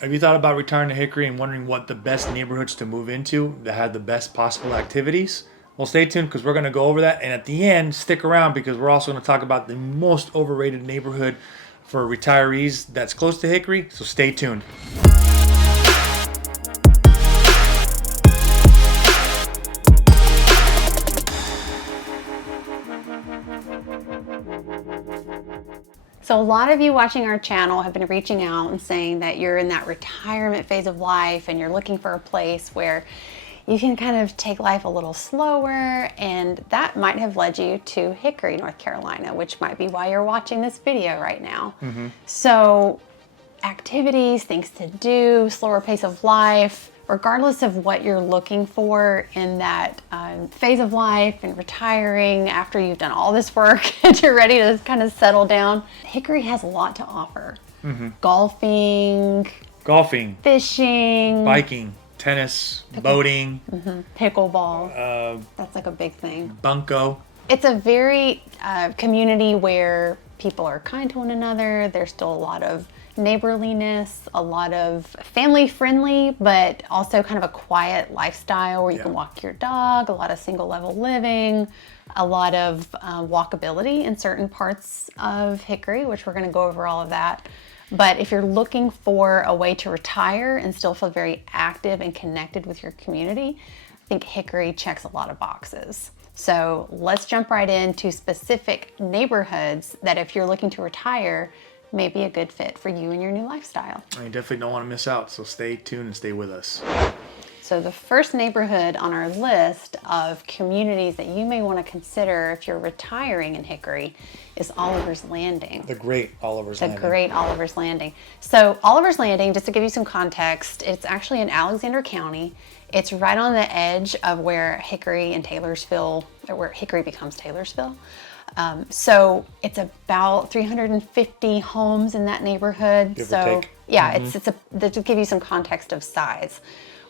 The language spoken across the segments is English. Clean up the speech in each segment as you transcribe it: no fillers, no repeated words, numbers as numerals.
Have you thought about retiring to Hickory and wondering what the best neighborhoods to move into that have the best possible activities? Well, stay tuned because we're going to go over that. And at the end, stick around because we're also going to talk about the most overrated neighborhood for retirees that's close to Hickory. So stay tuned. So a lot of you watching our channel have been reaching out and saying that you're in that retirement phase of life and you're looking for a place where you can kind of take life a little slower, and that might have led you to Hickory, North Carolina, which might be why you're watching this video right now. So activities, things to do, slower pace of life, regardless of what you're looking for in that phase of life and retiring after you've done all this work and you're ready to kind of settle down, Hickory has a lot to offer. Golfing, fishing, biking, tennis, boating, pickleball. That's like a big thing. Bunko. It's a very community where people are kind to one another. There's still a lot of neighborliness, a lot of family friendly, but also kind of a quiet lifestyle where you can walk your dog, a lot of single level living, a lot of walkability in certain parts of Hickory, which we're going to go over all of that. But if you're looking for a way to retire and still feel very active and connected with your community, I think Hickory checks a lot of boxes. So let's jump right into specific neighborhoods that if you're looking to retire, may be a good fit for you and your new lifestyle. You definitely don't want to miss out, so stay tuned and stay with us. So the first neighborhood on our list of communities that you may want to consider if you're retiring in Hickory is Oliver's Landing. The great Oliver's Landing. The great Oliver's Landing. So Oliver's Landing, just to give you some context, it's actually in Alexander County. It's right on the edge of where Hickory and Taylorsville, or where Hickory becomes Taylorsville. So it's about 350 homes in that neighborhood. Give or take. Yeah, to give you some context of size.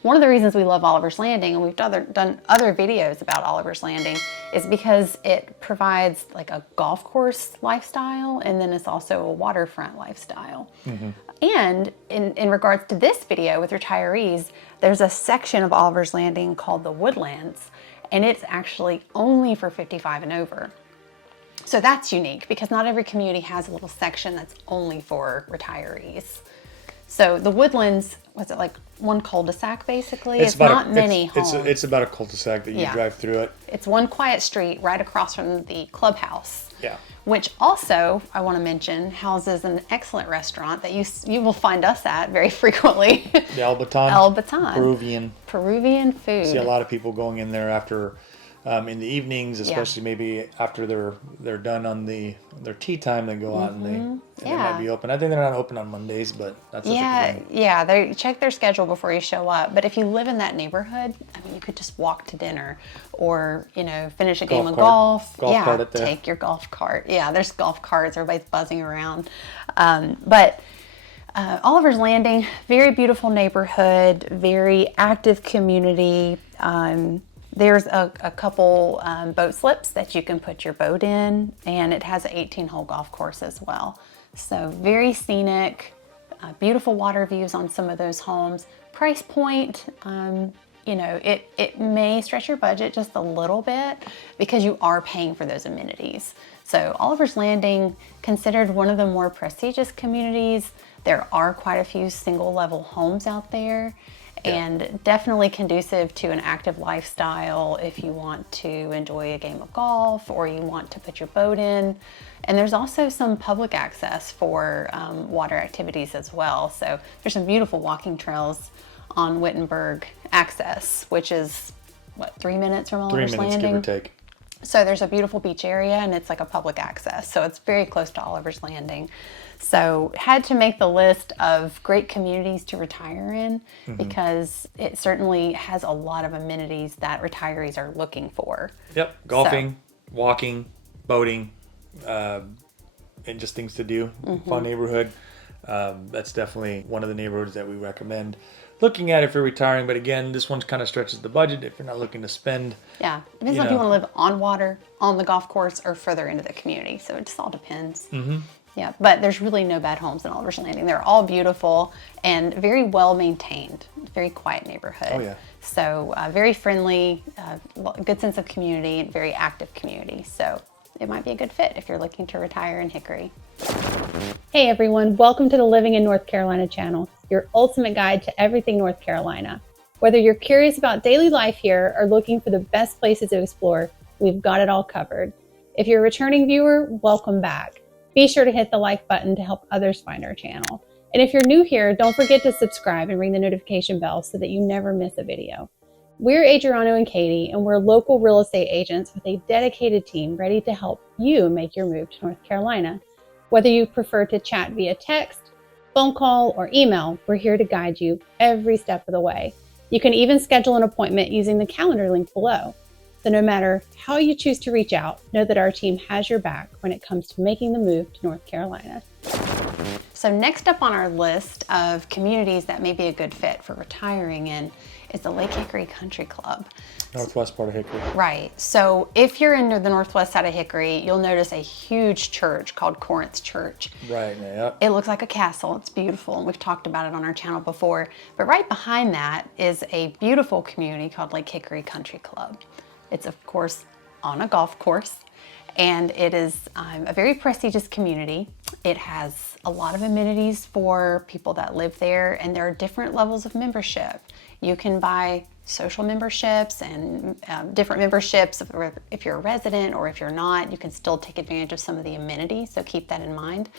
One of the reasons we love Oliver's Landing, and we've done other videos about Oliver's Landing, is because it provides like a golf course lifestyle, and then it's also a waterfront lifestyle. And in regards to this video with retirees, there's a section of Oliver's Landing called the Woodlands, and it's actually only for 55 and over. So that's unique because not every community has a little section that's only for retirees. So the Woodlands, was it like one cul-de-sac basically? It's not many homes. It's about a cul-de-sac that you drive through it. It's one quiet street right across from the clubhouse. Yeah. Which also, I want to mention, houses an excellent restaurant that you will find us at very frequently. The El Baton. El Baton. Peruvian food. See a lot of people going in there after in the evenings, especially maybe after they're done on their tea time, they go out and they might be open. I think they're not open on Mondays, but that's they check their schedule before you show up. But if you live in that neighborhood, I mean, you could just walk to dinner, or finish a game of golf. Cart there. Take your golf cart. Yeah, there's golf carts. Everybody's buzzing around, but. Oliver's Landing, very beautiful neighborhood, very active community. There's a couple boat slips that you can put your boat in, and it has an 18-hole golf course as well. So very scenic, beautiful water views on some of those homes. Price point, it may stretch your budget just a little bit because you are paying for those amenities. So Oliver's Landing, considered one of the more prestigious communities. There are quite a few single-level homes out there. And definitely conducive to an active lifestyle if you want to enjoy a game of golf or you want to put your boat in. And there's also some public access for water activities as well. So there's some beautiful walking trails on Wittenberg Access, which is, 3 minutes from Oliver's Landing? 3 minutes, give or take. So there's a beautiful beach area, and it's like a public access. So it's very close to Oliver's Landing. So had to make the list of great communities to retire in because it certainly has a lot of amenities that retirees are looking for. Yep, golfing, walking, boating, and just things to do. Fun neighborhood. That's definitely one of the neighborhoods that we recommend looking at if you're retiring. But again, this one kind of stretches the budget if you're not looking to spend. Yeah, depends on if you want to live on water, on the golf course, or further into the community. So it just all depends. Yeah, but there's really no bad homes in Oliver's Landing. They're all beautiful and very well maintained, very quiet neighborhood. Oh, yeah. So very friendly, good sense of community, and very active community. So it might be a good fit if you're looking to retire in Hickory. Hey everyone, welcome to the Living in North Carolina channel, your ultimate guide to everything North Carolina. Whether you're curious about daily life here or looking for the best places to explore, we've got it all covered. If you're a returning viewer, welcome back. Be sure to hit the like button to help others find our channel. And if you're new here, don't forget to subscribe and ring the notification bell so that you never miss a video. We're Adriano and Katie, and we're local real estate agents with a dedicated team ready to help you make your move to North Carolina. Whether you prefer to chat via text, phone call, or email, we're here to guide you every step of the way. You can even schedule an appointment using the calendar link below. So no matter how you choose to reach out, know that our team has your back when it comes to making the move to North Carolina. So next up on our list of communities that may be a good fit for retiring in is the Lake Hickory Country Club. Northwest part of Hickory. Right. So if you're in the northwest side of Hickory, you'll notice a huge church called Corinth Church. Right, yeah. It looks like a castle. It's beautiful, and we've talked about it on our channel before. But right behind that is a beautiful community called Lake Hickory Country Club. It's, of course, on a golf course, and it is a very prestigious community. It has a lot of amenities for people that live there, and there are different levels of membership. You can buy social memberships and different memberships. If you're a resident or if you're not, you can still take advantage of some of the amenities, so keep that in mind.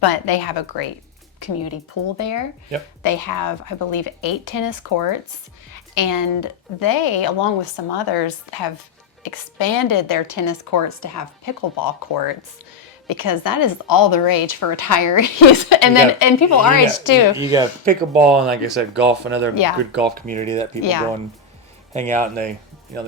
But they have a great community pool there. Yep. They have, I believe, 8 tennis courts, and they, along with some others, have expanded their tennis courts to have pickleball courts, because that is all the rage for retirees and people our age too. You got pickleball and, like I said, golf, another Yeah. good golf community that people Yeah. go and hang out, and they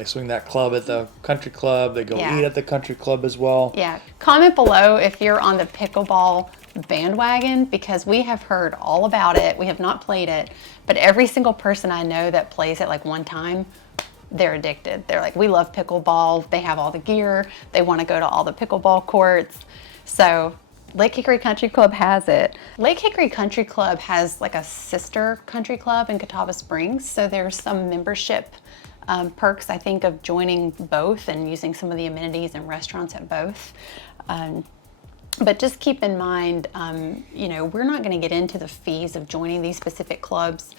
swing that club at the country club. They go Yeah. eat at the country club as well. Yeah, comment below if you're on the pickleball bandwagon, because we have heard all about it. We have not played it, but every single person I know that plays it like one time, they're addicted. They're like, we love pickleball. They have all the gear. They want to go to all the pickleball courts. So Lake Hickory Country Club has it. Lake Hickory Country Club has like a sister country club in Catawba Springs. So there's some membership perks, I think, of joining both and using some of the amenities and restaurants at both. But just keep in mind, we're not going to get into the fees of joining these specific clubs,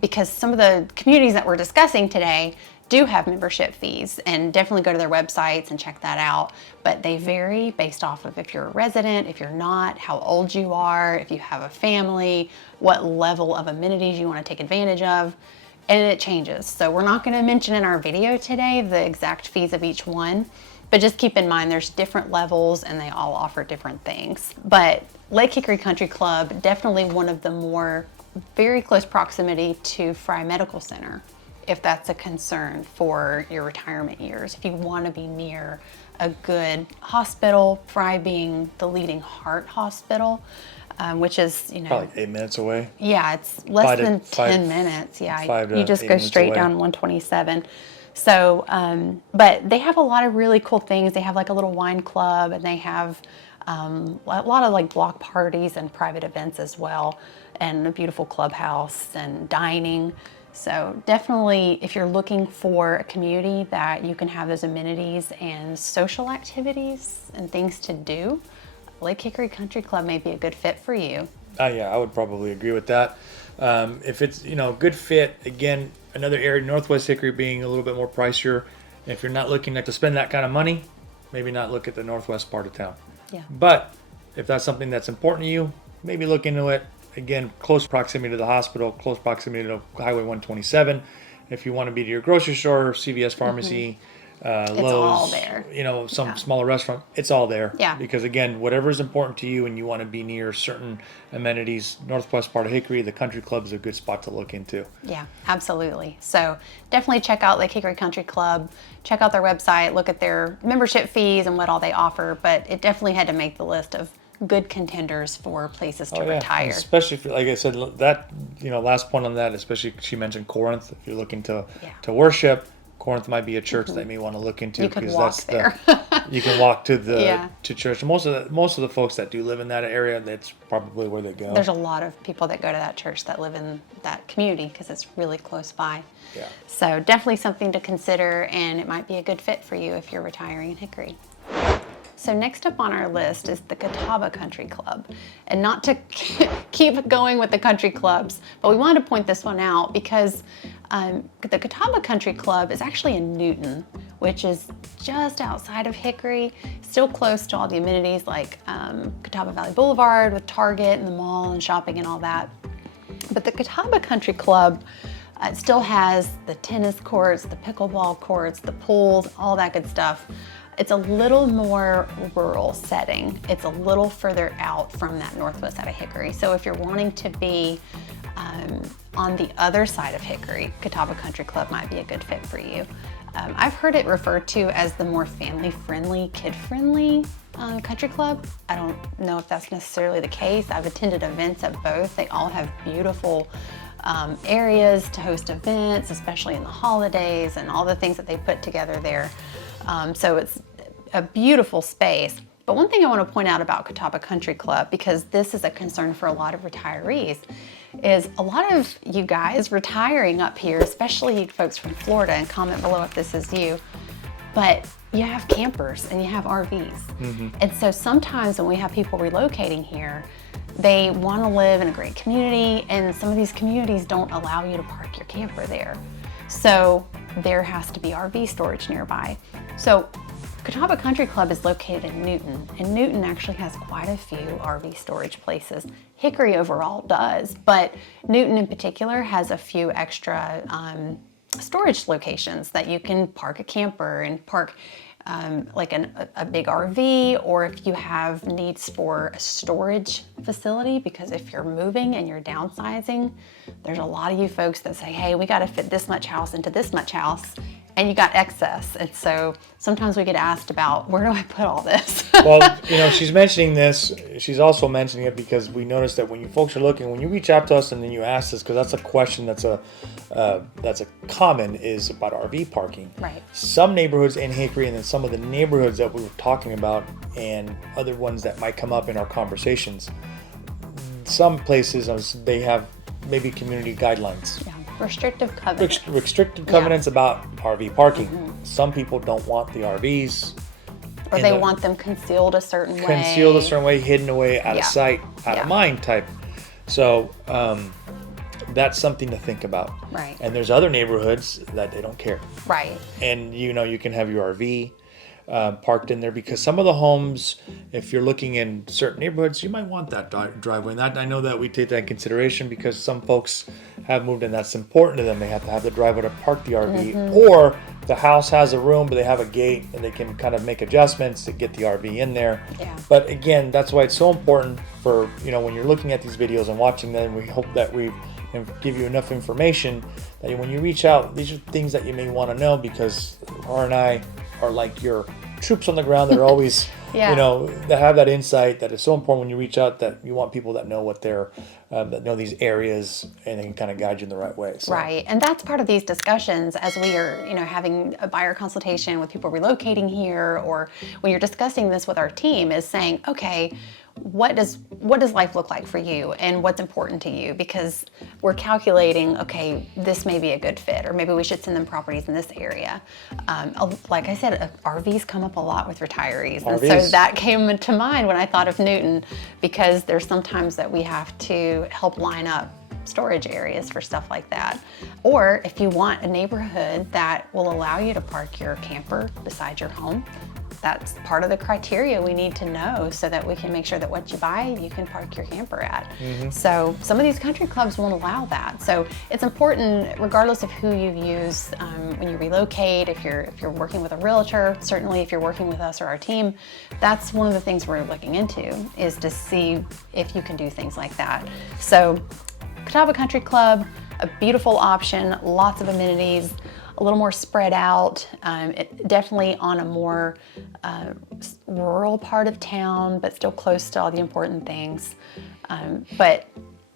because some of the communities that we're discussing today do have membership fees, and definitely go to their websites and check that out. But they vary based off of if you're a resident, if you're not, how old you are, if you have a family, what level of amenities you want to take advantage of, and it changes. So we're not going to mention in our video today the exact fees of each one, but just keep in mind there's different levels and they all offer different things. But Lake Hickory Country Club, definitely one of the more very close proximity to Fry Medical Center, if that's a concern for your retirement years. If you want to be near a good hospital, Fry being the leading heart hospital, which is, Probably 8 minutes away. yeah, it's less than 10 minutes. Yeah, you just go straight down 127. So, but they have a lot of really cool things. They have like a little wine club, and they have a lot of like block parties and private events as well, and a beautiful clubhouse and dining. So definitely, if you're looking for a community that you can have those amenities and social activities and things to do, Lake Hickory Country Club may be a good fit for you. Yeah, I would probably agree with that. If it's, good fit, again, another area, Northwest Hickory being a little bit more pricier. If you're not looking to spend that kind of money, maybe not look at the northwest part of town. Yeah. But if that's something that's important to you, maybe look into it. Again, close proximity to the hospital, close proximity to Highway 127. If you want to be to your grocery store, CVS pharmacy, Lowe's, all there. Some smaller restaurant, it's all there. Yeah. Because again, whatever is important to you and you want to be near certain amenities, northwest part of Hickory, the country club is a good spot to look into. Yeah, absolutely. So definitely check out Lake Hickory Country Club. Check out their website, look at their membership fees and what all they offer. But it definitely had to make the list of good contenders for places to retire. And especially if, like I said, that last point on that, especially she mentioned Corinth. If you're looking to worship, Corinth might be a church that you may want to look into, You could because walk that's there. you can walk to the Yeah. to church. Most of the folks that do live in that area, that's probably where they go. There's a lot of people that go to that church that live in that community because it's really close by. Yeah. So definitely something to consider, and it might be a good fit for you if you're retiring in Hickory. So next up on our list is the Catawba Country Club. And not to keep going with the country clubs, but we wanted to point this one out because the Catawba Country Club is actually in Newton, which is just outside of Hickory, still close to all the amenities like Catawba Valley Boulevard with Target and the mall and shopping and all that. But the Catawba Country Club still has the tennis courts, the pickleball courts, the pools, all that good stuff. It's a little more rural setting. It's a little further out from that northwest side of Hickory. So if you're wanting to be on the other side of Hickory, Catawba Country Club might be a good fit for you. I've heard it referred to as the more family-friendly, kid-friendly country club. I don't know if that's necessarily the case. I've attended events at both. They all have beautiful areas to host events, especially in the holidays and all the things that they put together there. So it's a beautiful space. But one thing I want to point out about Catawba Country Club, because this is a concern for a lot of retirees, is a lot of you guys retiring up here, especially folks from Florida, and comment below if this is you, but you have campers and you have RVs. And so sometimes when we have people relocating here, they want to live in a great community, and some of these communities don't allow you to park your camper there. So there has to be RV storage nearby. So Catawba Country Club is located in Newton, and Newton actually has quite a few RV storage places. Hickory overall does, but Newton in particular has a few extra storage locations that you can park a camper and park like a big RV, or if you have needs for a storage facility, because if you're moving and you're downsizing, there's a lot of you folks that say, hey, we got to fit this much house into this much house, and you got excess. And so sometimes we get asked about, where do I put all this? Well, she's mentioning this. She's also mentioning it because we noticed that when you folks are looking, when you reach out to us and then you ask us, because that's a question that's a common, is about RV parking. Right. Some neighborhoods in Hickory, and then some of the neighborhoods that we were talking about, and other ones that might come up in our conversations. Some places they have maybe community guidelines. Yeah. Restrictive covenants. Restricted covenants about RV parking. Some people don't want the RVs. Or they want them concealed a certain way. Concealed a certain way, hidden away, out of sight, out of mind type. So that's something to think about. Right. And there's other neighborhoods that they don't care. Right. And you can have your RV parked in there, because some of the homes, if you're looking in certain neighborhoods, you might want that driveway. And that, I know that we take that in consideration, because some folks have moved and that's important to them. They have to have the driveway to park the RV, or the house has a room but they have a gate and they can kind of make adjustments to get the RV in there. Yeah. But again, that's why it's so important for, when you're looking at these videos and watching them, we hope that we give you enough information that when you reach out, these are things that you may want to know, because R and I are like your troops on the ground that are always, that have that insight that is so important when you reach out, that you want people that know what they're, that know these areas, and they can kind of guide you in the right way. So. Right. And that's part of these discussions as we are, having a buyer consultation with people relocating here, or when you're discussing this with our team, is saying, okay, what does life look like for you, and what's important to you? Because we're calculating, okay, this may be a good fit, or maybe we should send them properties in this area. Like I said, RVs come up a lot with retirees. And so that came to mind when I thought of Newton, because there's sometimes that we have to help line up storage areas for stuff like that. Or if you want a neighborhood that will allow you to park your camper beside your home, that's part of the criteria we need to know, so that we can make sure that what you buy, you can park your camper at. So some of these country clubs won't allow that. So it's important, regardless of who you use when you relocate, if you're working with a realtor, certainly if you're working with us or our team, that's one of the things we're looking into, is to see if you can do things like that. So Catawba Country Club, a beautiful option, lots of amenities, a little more spread out, definitely on a more rural part of town, but still close to all the important things. But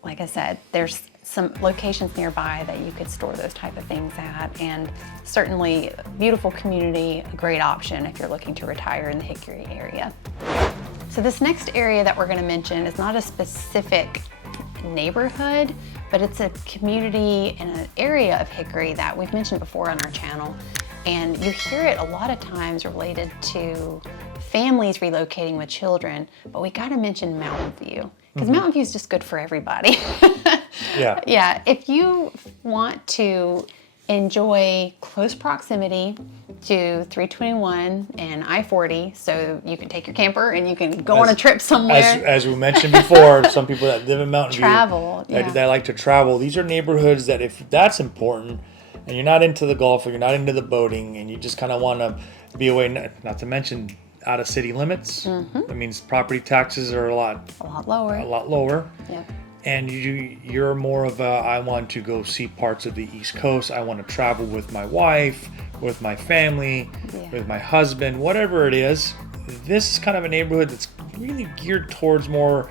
like I said, there's some locations nearby that you could store those type of things at, and certainly beautiful community, a great option if you're looking to retire in the Hickory area. So this next area that we're going to mention is not a specific neighborhood, but it's a community and an area of Hickory that we've mentioned before on our channel. And you hear it a lot of times related to families relocating with children, but we got to mention Mountain View, because Mountain View is just good for everybody. Yeah. Yeah, if you want to enjoy close proximity to 321 and I-40, so you can take your camper and you can go on a trip somewhere. As we mentioned before, some people that live in Mountain Travel, View, yeah. that like to travel, these are neighborhoods that if that's important and you're not into the golf or you're not into the boating and you just kind of want to be away, not to mention out of city limits, that means property taxes are a lot lower. Yeah. And you're more of a, I want to go see parts of the East Coast. I want to travel with my wife, with my family, with my husband, whatever it is. This is kind of a neighborhood that's really geared towards more,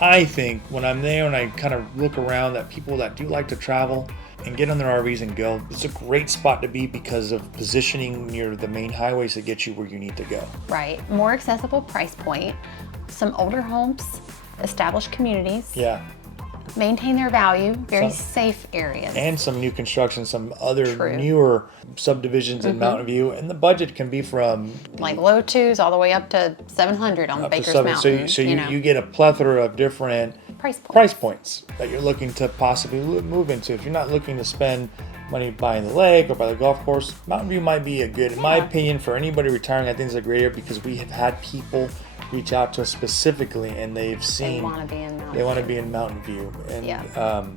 I think, when I'm there and I kind of look around, that people that do like to travel and get on their RVs and go. It's a great spot to be because of positioning near the main highways that get you where you need to go. Right. More accessible price point, some older homes, established communities. Yeah. Maintain their value, very safe areas. And some new construction, some other newer subdivisions in Mountain View, and the budget can be from like low twos all the way up to 700 on Baker's Mountain. So you get a plethora of different price points that you're looking to possibly move into. If you're not looking to spend money buying the lake or by the golf course, Mountain View might be a good, in my opinion, for anybody retiring. I think it's a great area because we have had people reach out to us specifically and they've seen they want to be in Mountain View. And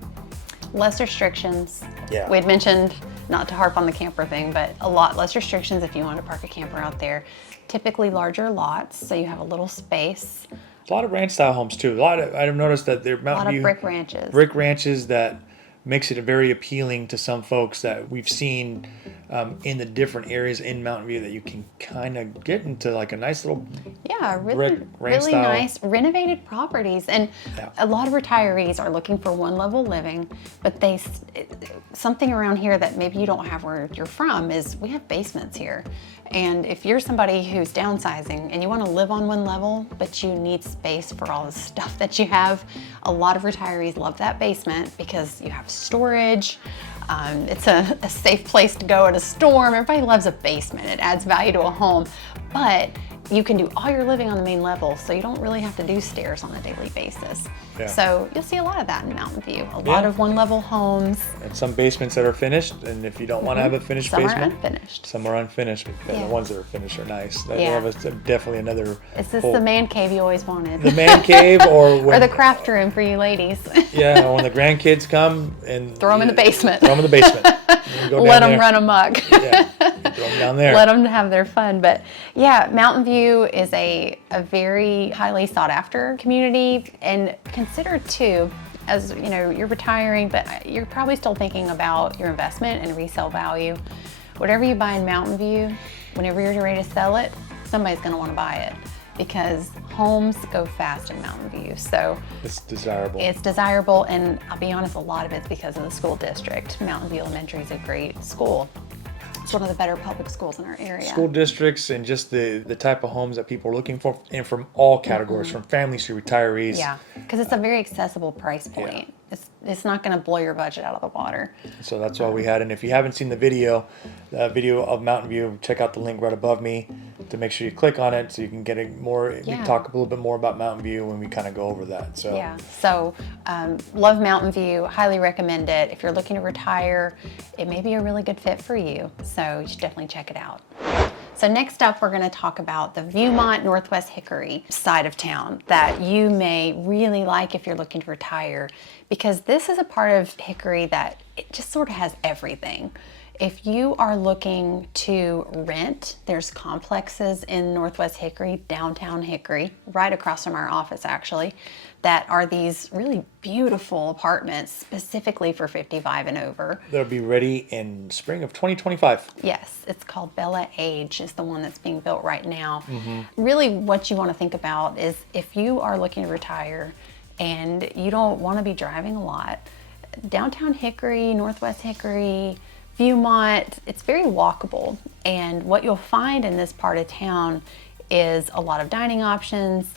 less restrictions. Yeah. We had mentioned, not to harp on the camper thing, but a lot less restrictions if you want to park a camper out there. Typically larger lots, so you have a little space. A lot of ranch style homes too. I've noticed that they're Mountain View brick ranches. Brick ranches that makes it very appealing to some folks that we've seen in the different areas in Mountain View that you can kind of get into like a nice little really style. Nice renovated properties. And a lot of retirees are looking for one level living, but something around here that maybe you don't have where you're from is we have basements here. And if you're somebody who's downsizing and you want to live on one level, but you need space for all the stuff that you have, a lot of retirees love that basement because you have storage. It's a safe place to go at a storm. Everybody loves a basement. It adds value to a home, but you can do all your living on the main level, so you don't really have to do stairs on a daily basis. Yeah. So you'll see a lot of that in Mountain View. A lot of one-level homes. And some basements that are finished, and if you don't want to have a finished basement. Some are unfinished. Some are unfinished, but the ones that are finished are nice. They Yeah. have definitely another Is this the man cave you always wanted? The man cave or when, or the craft room for you ladies. Yeah, or when the grandkids come and throw them in the basement. Throw them in the basement. Let them run amok. Yeah, throw them down there. Let them have their fun. But yeah, Mountain View is a very highly sought after community, and consider too, as you know, you're retiring, but you're probably still thinking about your investment and resale value. Whatever you buy in Mountain View, whenever you're ready to sell it, somebody's going to want to buy it because homes go fast in Mountain View. So it's desirable. It's desirable, and I'll be honest, a lot of it's because of the school district. Mountain View Elementary is a great school. It's one of the better public schools in our area. School districts and just the type of homes that people are looking for, and from all categories, from families to retirees. Yeah, because it's a very accessible price point. Yeah. It's not going to blow your budget out of the water. So that's why we had, and if you haven't seen the video of Mountain View, check out the link right above me to make sure you click on it so you can get we talk a little bit more about Mountain View when we kind of go over that. So yeah, so love Mountain View, highly recommend it. If you're looking to retire, it may be a really good fit for you. So you should definitely check it out. So next up, we're going to talk about the Viewmont Northwest Hickory side of town that you may really like if you're looking to retire, because this is a part of Hickory that it just sort of has everything. If you are looking to rent, there's complexes in Northwest Hickory, downtown Hickory, right across from our office actually, that are these really beautiful apartments specifically for 55 and over. They'll be ready in spring of 2025. Yes, it's called Bella Age is the one that's being built right now. Really what you want to think about is if you are looking to retire and you don't want to be driving a lot, downtown Hickory, Northwest Hickory, Viewmont, it's very walkable. And what you'll find in this part of town is a lot of dining options,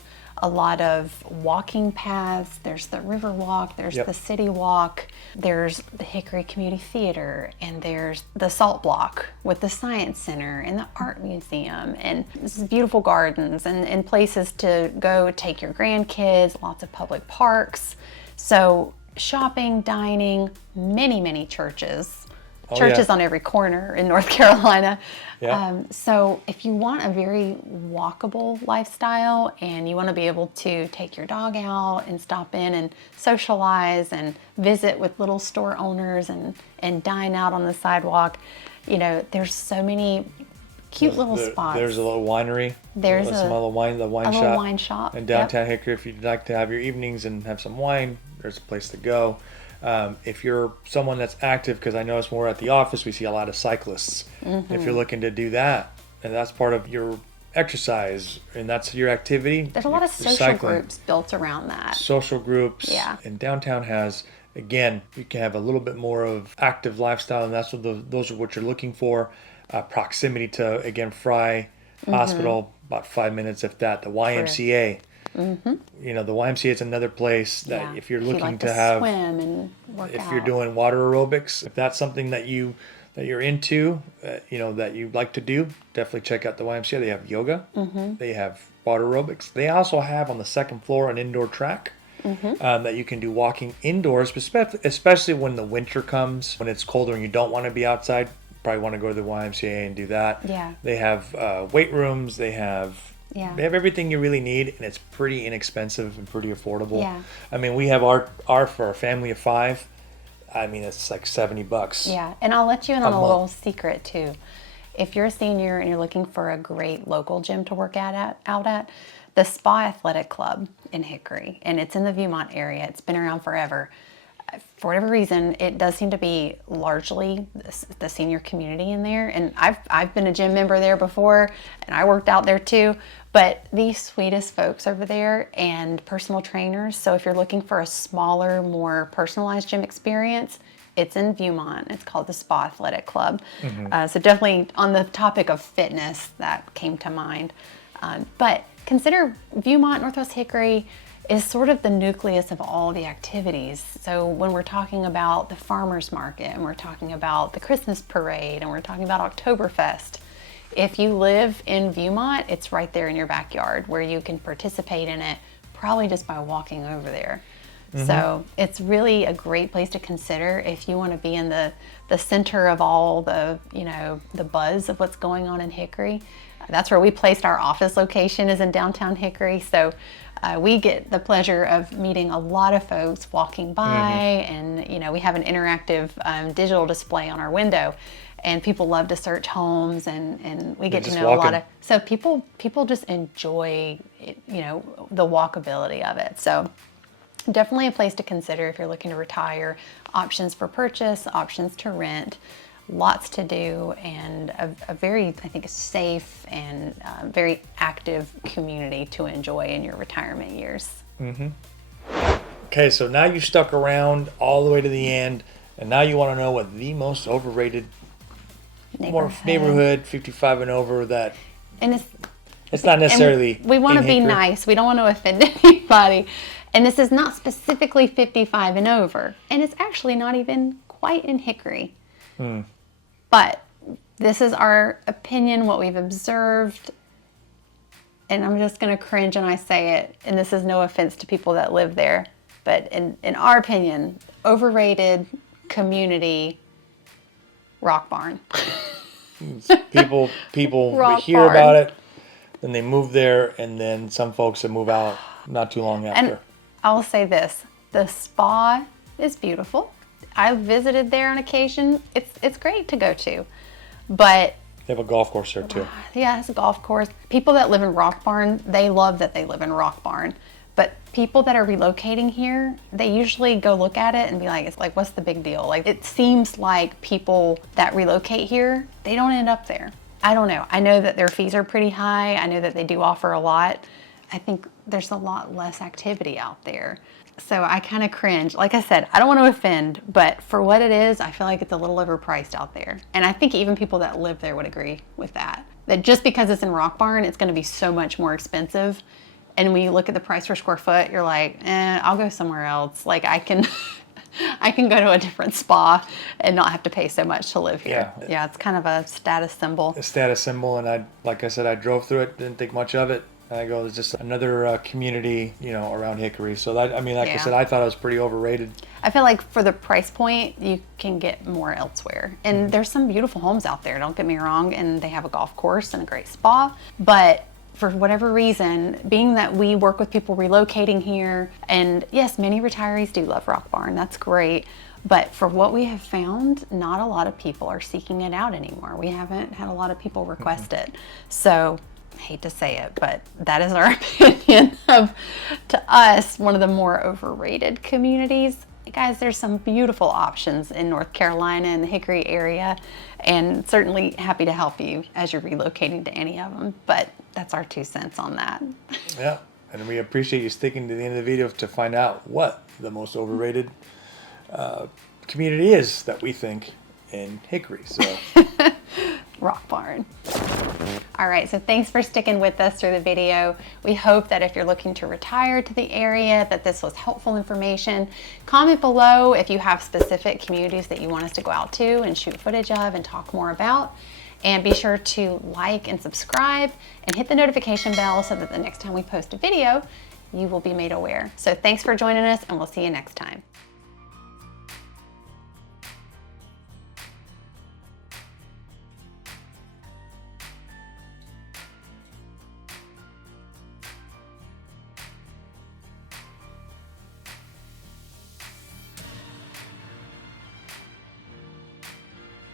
a lot of walking paths. There's the River Walk, there's the City Walk, there's the Hickory Community Theater, and there's the Salt Block with the Science Center and the Art Museum, and this is beautiful gardens and places to go take your grandkids, lots of public parks. So shopping, dining, many churches. Churches on every corner in North Carolina. So if you want a very walkable lifestyle and you want to be able to take your dog out and stop in and socialize and visit with little store owners and dine out on the sidewalk, you know, there's so many cute little spots. There's a little winery. There's a little wine shop in downtown Hickory. If you'd like to have your evenings and have some wine, there's a place to go. If you're someone that's active, because I notice when we're at the office, we see a lot of cyclists. If you're looking to do that, and that's part of your exercise, and that's your activity. There's a lot of social groups built around that. Social groups. And downtown has, again, you can have a little bit more of active lifestyle, and that's what those are what you're looking for. Proximity to, again, Fry Hospital, about 5 minutes, if that. The YMCA. You know, the YMCA is another place that if you're looking to have swim and work out. You're doing water aerobics, if that's something that you're into, you know, that you like to do, definitely check out the YMCA. They have yoga, they have water aerobics. They also have on the second floor an indoor track that you can do walking indoors, especially when the winter comes, when it's colder and you don't want to be outside. Probably want to go to the YMCA and do that. They have weight rooms. They have everything you really need, and it's pretty inexpensive and pretty affordable. I mean, we have our for a family of 5. I mean, it's like $70. And I'll let you in on a little secret too. If you're a senior and you're looking for a great local gym to work out at, the Spa Athletic Club in Hickory, and it's in the Viewmont area. It's been around forever. For whatever reason, it does seem to be largely the senior community in there. And I've been a gym member there before, and I worked out there too. But the sweetest folks over there and personal trainers. So if you're looking for a smaller, more personalized gym experience, it's in Viewmont. It's called the Spa Athletic Club. So definitely on the topic of fitness, that came to mind. But consider Viewmont, Northwest Hickory is sort of the nucleus of all the activities. So when we're talking about the farmers market, and we're talking about the Christmas parade, and we're talking about Oktoberfest, if you live in Viewmont, it's right there in your backyard where you can participate in it probably just by walking over there. So it's really a great place to consider if you want to be in the center of all the, you know, the buzz of what's going on in Hickory. That's where we placed our office location, is in downtown Hickory. So we get the pleasure of meeting a lot of folks walking by, and you know, we have an interactive digital display on our window, and people love to search homes, and we get to know a lot of. So people just enjoy it, you know, the walkability of it. So definitely a place to consider if you're looking to retire. Options for purchase, options to rent. Lots to do, and a very, I think, safe and very active community to enjoy in your retirement years. Okay, so now you stuck around all the way to the end, and now you want to know what the most overrated neighborhood 55 and over that. And it's not necessarily. We want to be nice. We don't want to offend anybody. And this is not specifically 55 and over, and it's actually not even quite in Hickory. But this is our opinion, what we've observed, and I'm just going to cringe when I say it, and this is no offense to people that live there, but in our opinion, overrated community, Rock Barn. People hear about it, then they move there, and then some folks that move out not too long after. And I'll say this, the spa is beautiful. I've visited there on occasion. It's great to go to, but they have a golf course there too. Yeah, it's a golf course. People that live in Rock Barn, they love that they live in Rock Barn. But people that are relocating here, they usually go look at it and be like, it's like, what's the big deal? Like, it seems like people that relocate here, they don't end up there. I don't know. I know that their fees are pretty high. I know that they do offer a lot. I think there's a lot less activity out there. So I kind of cringe. Like I said, I don't want to offend, but for what it is, I feel like it's a little overpriced out there. And I think even people that live there would agree with that. That just because it's in Rock Barn, it's going to be so much more expensive. And when you look at the price per square foot, you're like, I'll go somewhere else. Like I can go to a different spa and not have to pay so much to live here. Yeah, it's kind of a status symbol. A status symbol, and like I said, I drove through it, didn't think much of it. And I go, it's just another community, around Hickory. So that, like I said, I thought it was pretty overrated. I feel like for the price point, you can get more elsewhere. And there's some beautiful homes out there, don't get me wrong, and they have a golf course and a great spa. But for whatever reason, being that we work with people relocating here, and yes, many retirees do love Rock Barn, that's great. But for what we have found, not a lot of people are seeking it out anymore. We haven't had a lot of people request it. So I hate to say it, but that is our opinion of, to us, one of the more overrated communities. Guys, there's some beautiful options in North Carolina and the Hickory area, and certainly happy to help you as you're relocating to any of them. But that's our 2 cents on that. Yeah, and we appreciate you sticking to the end of the video to find out what the most overrated community is that we think in Hickory. So Rock Barn. All right, so thanks for sticking with us through the video. We hope that if you're looking to retire to the area, that this was helpful information. Comment below if you have specific communities that you want us to go out to and shoot footage of and talk more about. And be sure to like and subscribe and hit the notification bell so that the next time we post a video, you will be made aware. So thanks for joining us, and we'll see you next time.